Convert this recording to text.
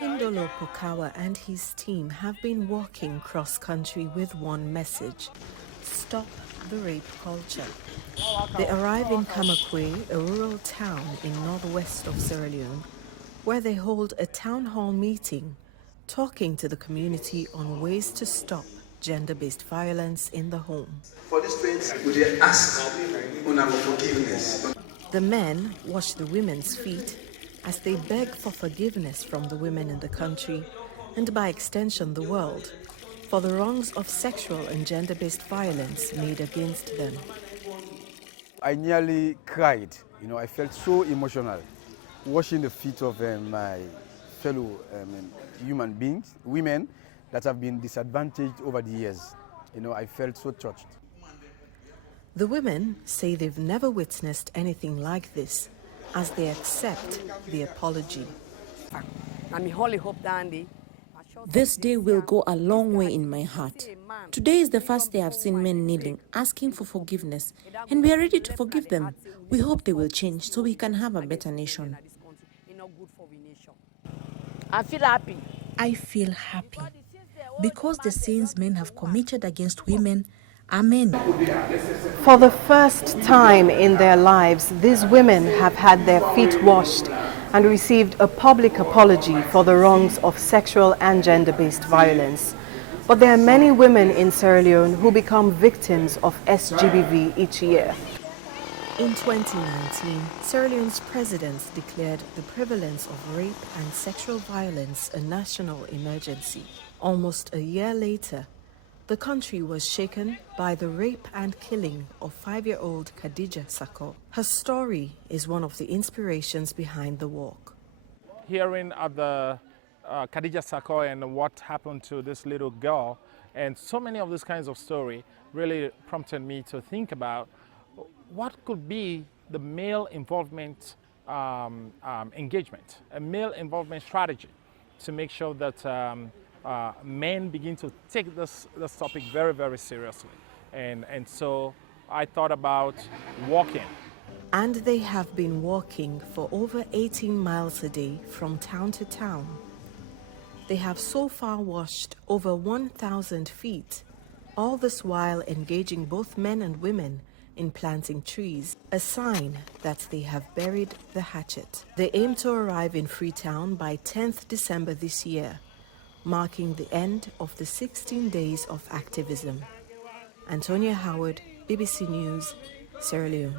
Indolo Pokawa and his team have been walking cross-country with one message: stop the rape culture. They arrive in Kamakwe, a rural town in northwest of Sierra Leone, where they hold a town hall meeting, talking to the community on ways to stop gender-based violence in the home. For this place, we ask for forgiveness. The men wash the women's feet as they beg for forgiveness from the women in the country, and by extension the world, for the wrongs of sexual and gender-based violence made against them. I nearly cried. I felt so emotional washing the feet of my fellow human beings, women that have been disadvantaged over the years. I felt so touched. The women say they've never witnessed anything like this, as they accept the apology. This day will go a long way in my heart. Today is the first day I've seen men kneeling, asking for forgiveness, and we are ready to forgive them. We hope they will change so we can have a better nation. I feel happy. I feel happy because the sins men have committed against women are men. For the first time in their lives, these women have had their feet washed and received a public apology for the wrongs of sexual and gender-based violence. But there are many women in Sierra Leone who become victims of SGBV each year. In 2019, Sierra Leone's president declared the prevalence of rape and sexual violence a national emergency. Almost a year later, the country was shaken by the rape and killing of 5-year-old Khadija Sako. Her story is one of the inspirations behind the walk. Hearing of the Khadija Sako and what happened to this little girl, and so many of these kinds of stories really prompted me to think about what could be the male involvement engagement, a male involvement strategy to make sure that men begin to take this topic very, very seriously. And so I thought about walking. And they have been walking for over 18 miles a day from town to town. They have so far washed over 1,000 feet, all this while engaging both men and women in planting trees, a sign that they have buried the hatchet. They aim to arrive in Freetown by 10th December this year, marking the end of the 16 days of activism. Antonia Howard, BBC News, Sierra Leone.